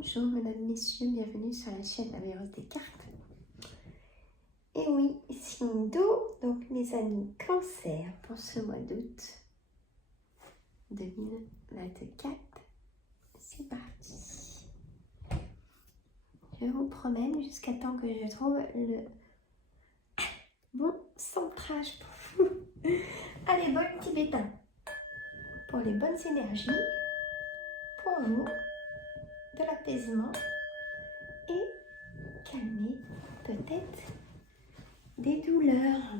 Bonjour mesdames, messieurs, bienvenue sur la chaîne Améreuse des cartes. Et oui, signe d'eau, donc mes amis Cancer pour ce mois d'août 2024. C'est parti. Je vous promène jusqu'à temps que je trouve le bon centrage pour vous. Allez, bol tibétain. Pour les bonnes énergies, pour vous, de l'apaisement et calmer peut-être des douleurs.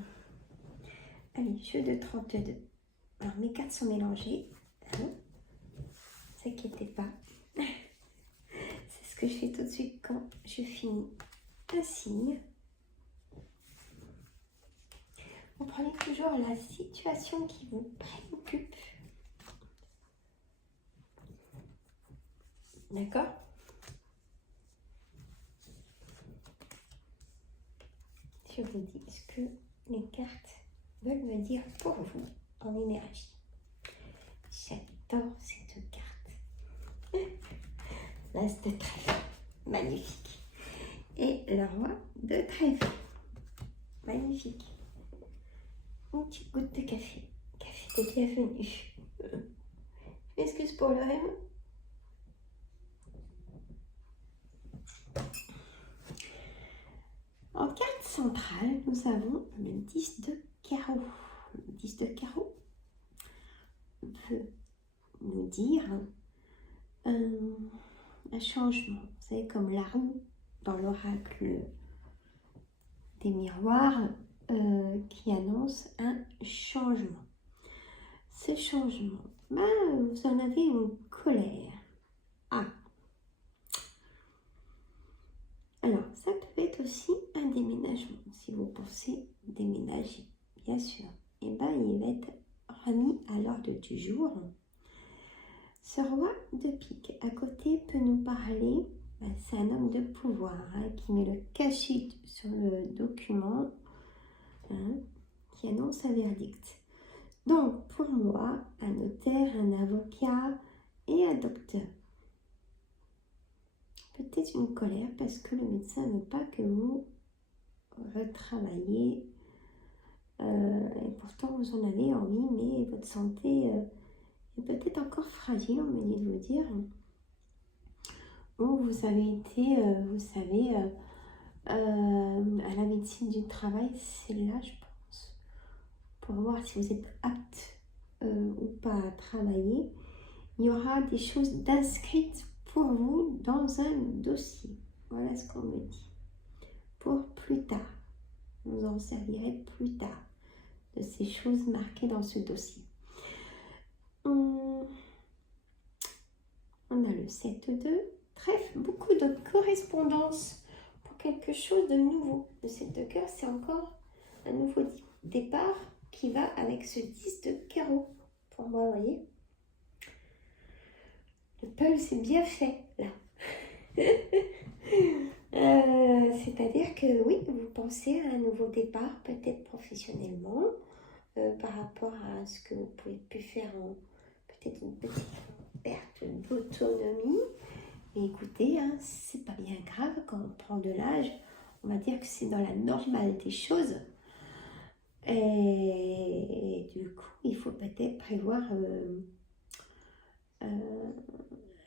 Allez, jeu de 32. Alors, mes cartes sont mélangées. Ne vous inquiétez pas. C'est ce que je fais tout de suite quand je finis un signe. Vous prenez toujours la situation qui vous préoccupe. D'accord ? Je vous dis ce que les cartes veulent me dire pour vous en énergie. J'adore cette carte. L'as de trèfle, magnifique. Et le roi de trèfle, magnifique. Une petite goutte de café. Café de bienvenue. Je m'excuse pour le rêve. En carte centrale, nous avons le 10 de carreau. Le 10 de carreau veut nous dire un changement. Vous savez, comme la roue dans l'oracle des miroirs qui annonce un changement. Ce changement, vous en avez une colère. Alors, ça peut être aussi un déménagement, si vous pensez déménager, bien sûr. Et bien, il va être remis à l'ordre du jour. Ce roi de pique, à côté, peut nous parler, c'est un homme de pouvoir qui met le cachet sur le document, qui annonce un verdict. Donc, pour moi, un notaire, un avocat et un docteur. Peut-être une colère parce que le médecin ne veut pas que vous retravailliez et pourtant vous en avez envie, mais votre santé est peut-être encore fragile, on me dit de vous dire, ou vous avez été, vous savez, à la médecine du travail, c'est là je pense, pour voir si vous êtes apte ou pas à travailler. Il y aura des choses d'inscrites pour vous dans un dossier. Voilà ce qu'on me dit. Pour plus tard. Vous en servirez plus tard de ces choses marquées dans ce dossier. On a le 7-2. Trèfle, beaucoup de correspondance pour quelque chose de nouveau. Le 7 de cœur, c'est encore un nouveau départ qui va avec ce 10 de carreau. Pour moi, vous voyez. Le puzzle, c'est bien fait, là. C'est-à-dire que oui, vous pensez à un nouveau départ, peut-être professionnellement, par rapport à ce que vous pouvez plus faire, peut-être une petite perte d'autonomie. Mais écoutez, c'est pas bien grave quand on prend de l'âge, on va dire que c'est dans la normale des choses. Et du coup, il faut peut-être prévoir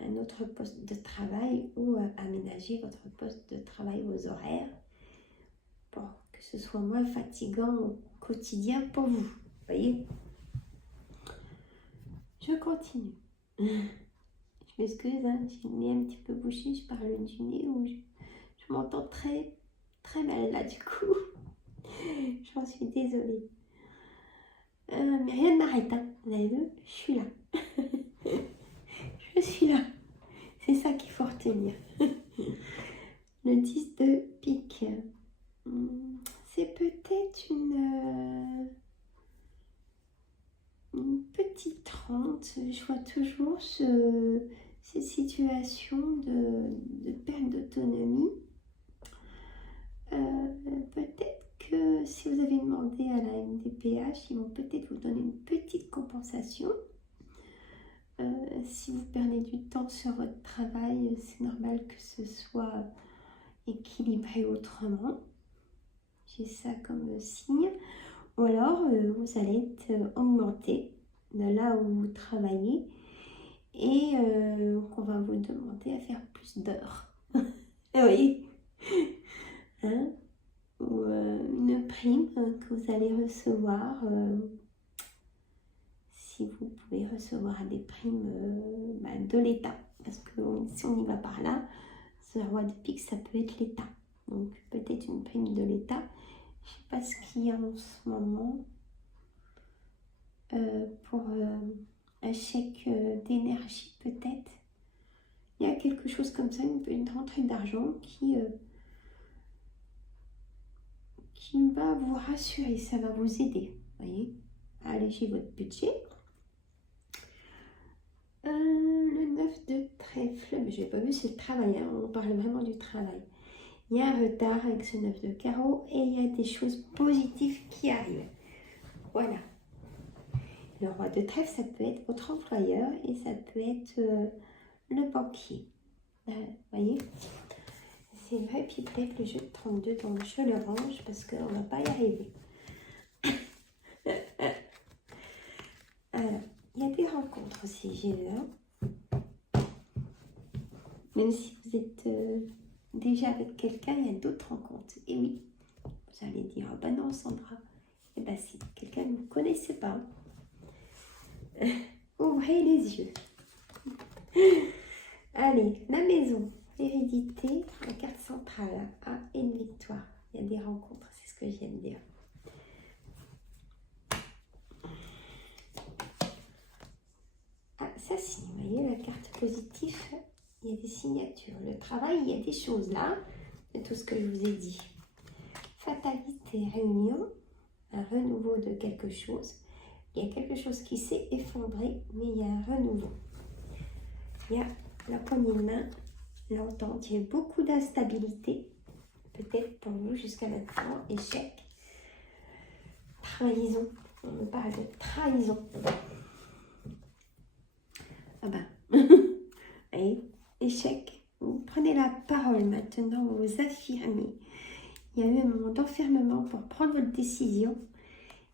un autre poste de travail ou aménager votre poste de travail, vos horaires, pour que ce soit moins fatigant au quotidien pour vous. Vous voyez ? Je continue. Je m'excuse, j'ai le nez un petit peu bouché, je parle du nez où je m'entends très, très mal là du coup. J'en suis désolée. Mais rien ne m'arrête, vous avez vu, je suis là. Je suis là. C'est ça qu'il faut retenir. Le 10 de pique. C'est peut-être une petite rente. Je vois toujours ces situations de perte d'autonomie. Peut-être que si vous avez demandé à la MDPH, ils vont peut-être vous donner une petite compensation. Si vous perdez du temps sur votre travail, c'est normal que ce soit équilibré autrement. J'ai ça comme signe. Ou alors, vous allez être augmenté de là où vous travaillez et on va vous demander à faire plus d'heures. Oui. Hein? Ou une prime que vous allez recevoir. Si vous pouvez recevoir des primes de l'État. Parce que si on y va par là, ce roi de pique, ça peut être l'État. Donc peut-être une prime de l'État. Je ne sais pas ce qu'il y a en ce moment pour un chèque d'énergie peut-être. Il y a quelque chose comme ça, une rentrée d'argent qui va vous rassurer, ça va vous aider, voyez, à alléger votre budget. Le 9 de trèfle, mais je n'ai pas vu, c'est le travail, hein, on parle vraiment du travail. Il y a un retard avec ce 9 de carreau et il y a des choses positives qui arrivent. Voilà. Le roi de trèfle, ça peut être votre employeur et ça peut être le banquier. Voyez, c'est vrai, puis peut-être le jeu de 32, donc je le range parce qu'on ne va pas y arriver. Alors, il y a des rencontres aussi, j'ai vu. Hein. Même si vous êtes déjà avec quelqu'un, il y a d'autres rencontres. Et oui, vous allez dire, ah ben non Sandra, et ben si, quelqu'un que vous ne connaissez pas. Ouvrez les yeux. Allez, la maison, hérédité, la carte centrale, et une victoire. Il y a des rencontres, c'est ce que je viens de dire. Ça signe, vous voyez, la carte positive, il y a des signatures. Le travail, il y a des choses là, de tout ce que je vous ai dit. Fatalité, réunion, un renouveau de quelque chose. Il y a quelque chose qui s'est effondré, mais il y a un renouveau. Il y a la poignée de main, l'entente. Il y a beaucoup d'instabilité, peut-être pour vous jusqu'à maintenant. Échec, trahison. On me parle de trahison. Ah ben, allez, échec. Vous prenez la parole maintenant, vous vous affirmez. Il y a eu un moment d'enfermement pour prendre votre décision.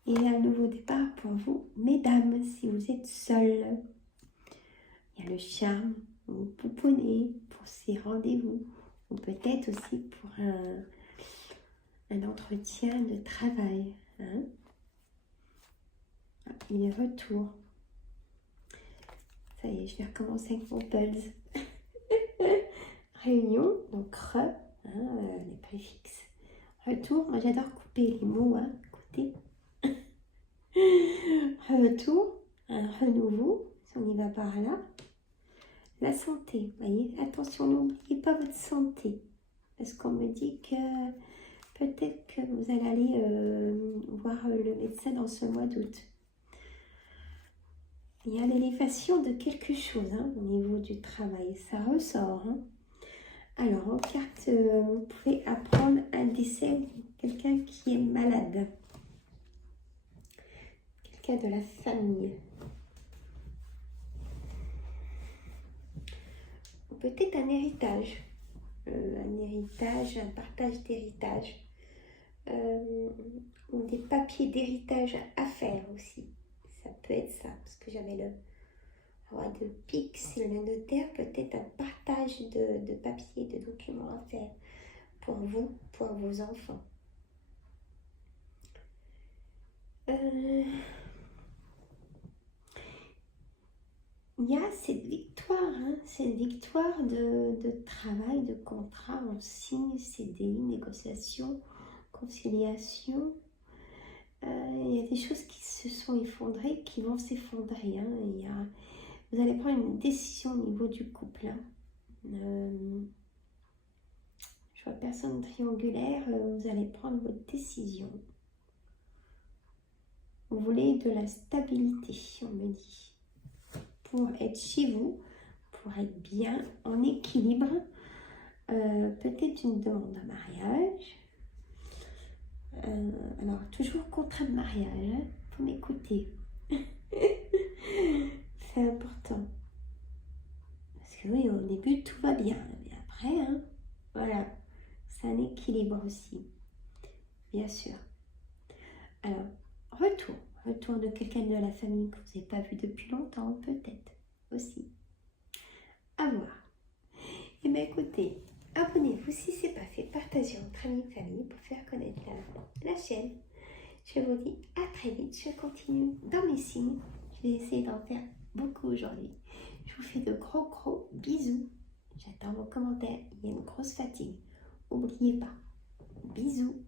Et un nouveau départ pour vous, mesdames, si vous êtes seules. Il y a le charme, vous pouponez pour ces rendez-vous. Ou peut-être aussi pour un entretien de travail. Hein? Il est retour. Ça y est, je vais recommencer avec mon pulse. Réunion, donc re, les préfixes. Retour, moi j'adore couper les mots, écoutez. Retour, un renouveau, si on y va par là. La santé, voyez, attention, n'oubliez pas votre santé. Parce qu'on me dit que peut-être que vous allez aller voir le médecin dans ce mois d'août. Il y a l'élévation de quelque chose au niveau du travail, ça ressort. Alors, en carte, vous pouvez apprendre un décès, quelqu'un qui est malade. Quelqu'un de la famille. Ou peut-être un héritage. Un partage d'héritage. Ou des papiers d'héritage à faire aussi. Ça peut être ça, parce que j'avais le roi de pique, c'est le notaire, peut-être un partage de papiers, de documents à faire pour vous, pour vos enfants. Il y a cette victoire de travail, de contrat, on signe, CDI, négociation, conciliation. Il y a des choses qui se sont effondrées, qui vont s'effondrer. Vous allez prendre une décision au niveau du couple. Je vois personne triangulaire, vous allez prendre votre décision. Vous voulez de la stabilité, on me dit. Pour être chez vous, pour être bien, en équilibre. Peut-être une demande de mariage. Alors, toujours contrat de mariage, faut m'écouter. C'est important. que oui, au début, tout va bien. Mais après, hein, voilà, c'est un équilibre aussi, bien sûr. Alors, retour de quelqu'un de la famille que vous n'avez pas vu depuis longtemps, peut-être aussi. À voir. Et bien écoutez, abonnez-vous si ce n'est pas fait, partagez entre amis et famille pour faire connaître la chaîne. Je vous dis à très vite, je continue dans mes signes. Je vais essayer d'en faire beaucoup aujourd'hui. Je vous fais de gros bisous. J'attends vos commentaires, il y a une grosse fatigue. N'oubliez pas, bisous.